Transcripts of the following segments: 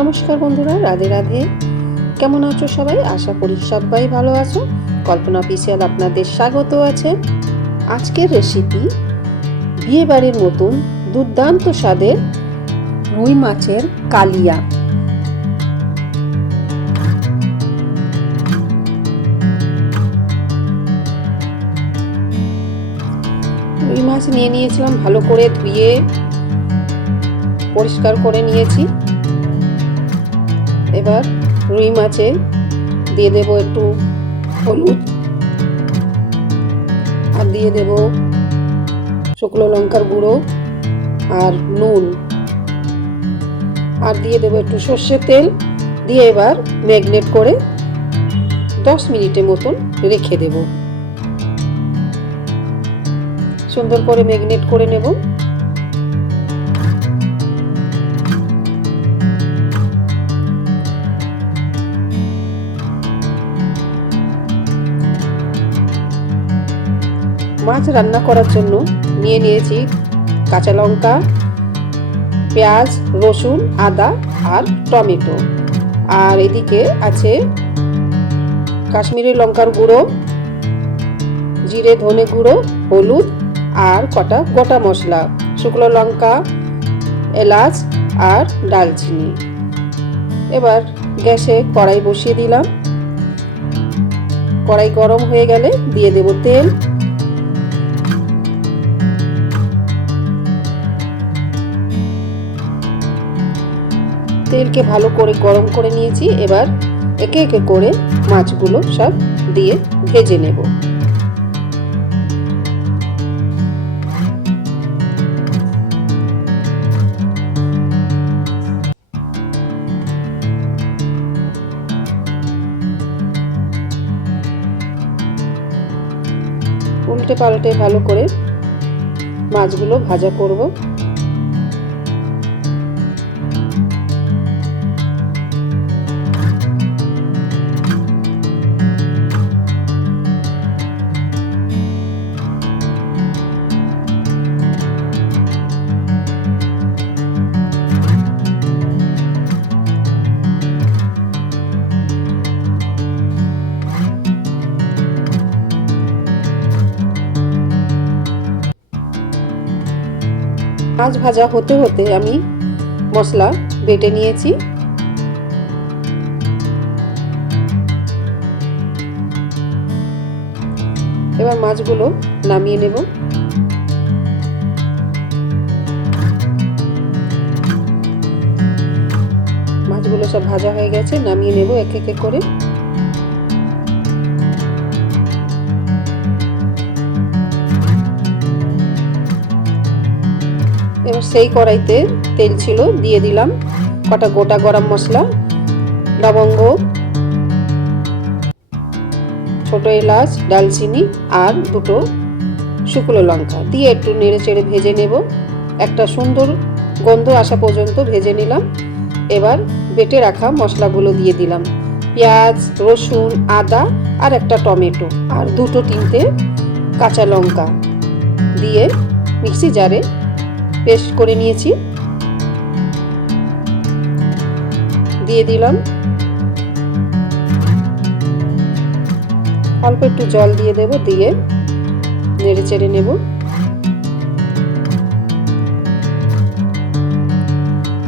নমস্কার বন্ধুরা, রাধে রাধে। কেমন আছো সবাই? আশা করি সবাই ভালো আছো। কল্পনা অফিসিয়াল আপনাদের স্বাগত আছে। আজকের রেসিপি বিয়ে বাড়ির মতন দুর্দান্ত স্বাদের রুই মাছের কালিয়া। রুই মাছ নিয়ে নিয়েছিলাম, ভালো করে ধুয়ে পরিষ্কার করে নিয়েছি। এবার রুই মাছে দিয়ে দেব একটু হলুদ, আর দিয়ে দেব শুকনো লঙ্কার গুঁড়ো আর নুন, আর দিয়ে দেব একটু সর্ষের তেল দিয়ে এবার ম্যারিনেট করে 10 মিনিটের মতন রেখে দেব। সুন্দর করে ম্যারিনেট করে নেব। মাছ রান্না করার জন্য নিয়ে নিয়েছি কাঁচা লঙ্কা, পেঁয়াজ, রসুন, আদা আর টমেটো। আর এদিকে আছে কাশ্মীরি লঙ্কার গুঁড়ো, জিরে ধনে গুঁড়ো, হলুদ আর কটা গোটা মশলা, শুকনো লঙ্কা, এলাচ আর ডালচিনি। এবার গ্যাসে কড়াই বসিয়ে দিলাম। কড়াই গরম হয়ে গেলে দিয়ে দেব তেল। তেলকে ভালো করে গরম করে নিয়েছি। এবার একে একে করে মাছগুলো সব দিয়ে ভেজে নেব। উল্টে পাল্টে ভালো করে মাছগুলো ভাজা করব। মাছ ভাজা হতে হতে আমি মশলা বেটে নিয়েছি। এবার মাছগুলো নামিয়ে নেব। মাছগুলো সব ভাজা হয়ে গেছে, নামিয়ে নেব এক এক করে। এবার সেই কড়াইতে তেল ছিল, দিয়ে দিলাম কটা গোটা গরম মশলা, লবঙ্গ, ছোট এলাচ, ডালচিনি আর দুটো শুকনো লঙ্কা দিয়ে একটু নেড়ে চেড়ে ভেজে নেব। একটা সুন্দর গন্ধ আসা পর্যন্ত ভেজে নিলাম। এবার বেটে রাখা মশলাগুলো দিয়ে দিলাম, পেঁয়াজ, রসুন, আদা আর একটা টমেটো আর দুটো তিনটে কাঁচা লঙ্কা দিয়ে মিক্সি জারে পেস্ট করে নিয়েছি। দিয়ে দিলাম অল্প একটু জল দিয়ে দেব, দিয়ে নেড়ে চেড়ে নেব।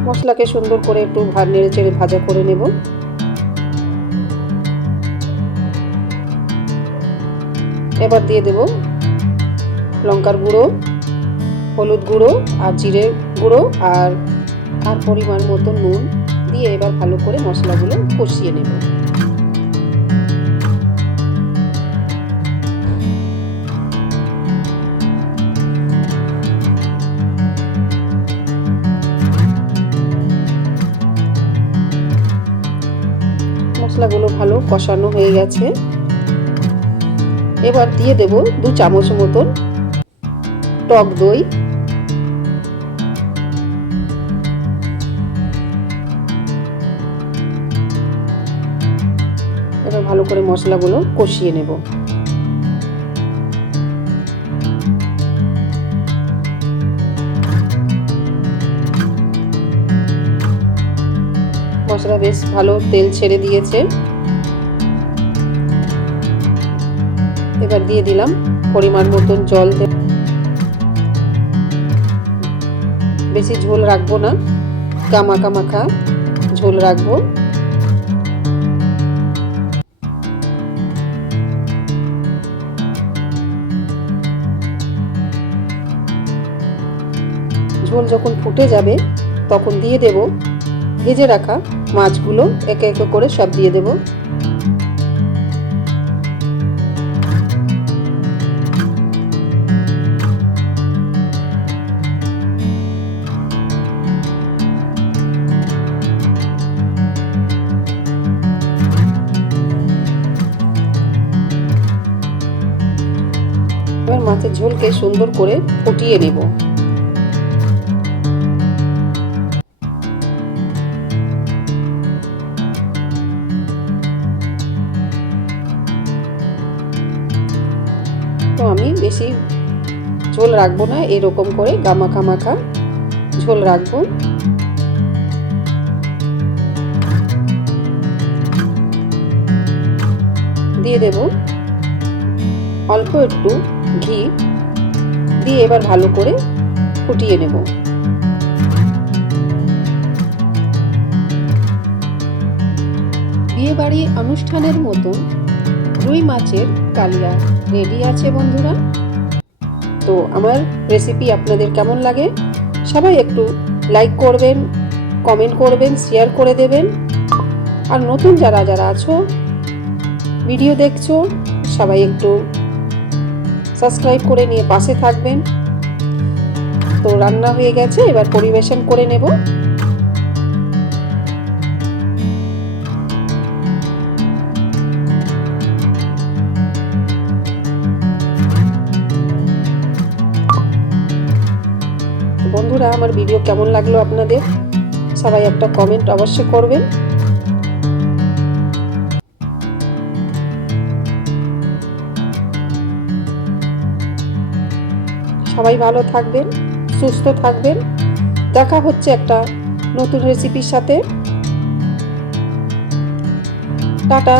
মশলাকে সুন্দর করে একটু নেড়ে চেড়ে ভাজা করে নেব। এবার দিয়ে দেব লঙ্কার গুঁড়ো, হলুদ গুঁড়ো আর জিরে গুঁড়ো আর পরিমাণ মতো নুন দিয়ে এবার ভালো করে মশলাগুলো কষিয়ে নেব। মশলাগুলো ভালো কষানো হয়ে গেছে। এবার দিয়ে দেব 2 চামচ মতন টক দই। এবার ভালো করে মশলাগুলো কষিয়ে নেব। মশলা বেশ ভালো তেল ছেড়ে দিয়েছে। এবার দিয়ে দিলাম পরিমাণ মতন জল। বেশি ঝোল রাখবো না, গামাখা মাখা ঝোল রাখবো। ঝোল যখন ফুটে যাবে তখন দিয়ে দেব ভেজে রাখা মাছগুলো, একে একে করে সব দিয়ে দেব। এবার মাছের ঝোলকে সুন্দর করে ফুটিয়ে নেব। তো আমি বেশি ঝোল রাখবো না, এরকম করে গামাখা মাখা ঝোল রাখবো। দিয়ে দেব অল্প একটু ঘি, দিয়ে এবার ভালো করে ফুটিয়ে নেব। বিয়ে বাড়ি অনুষ্ঠানের মতো রুই মাছের কালিয়া রেডি আছে বন্ধুরা। তো আমার রেসিপি আপনাদের কেমন লাগে সবাই একটু লাইক করবেন, কমেন্ট করবেন, শেয়ার করে দেবেন। আর নতুন যারা যারা আছো ভিডিও দেখছো সবাই একটু সাবস্ক্রাইব করে নিয়ে পাশে থাকবেন। তো রান্না হয়ে গেছে, এবার পরিবেশন করে নেব। বন্ধুরা আমার ভিডিও কেমন লাগলো আপনাদের সবাই একটা কমেন্ট অবশ্যই করবেন। সবাই ভালো থাকবেন, সুস্থ থাকবেন। দেখা হচ্ছে একটা নতুন রেসিপির সাথে। টাটা।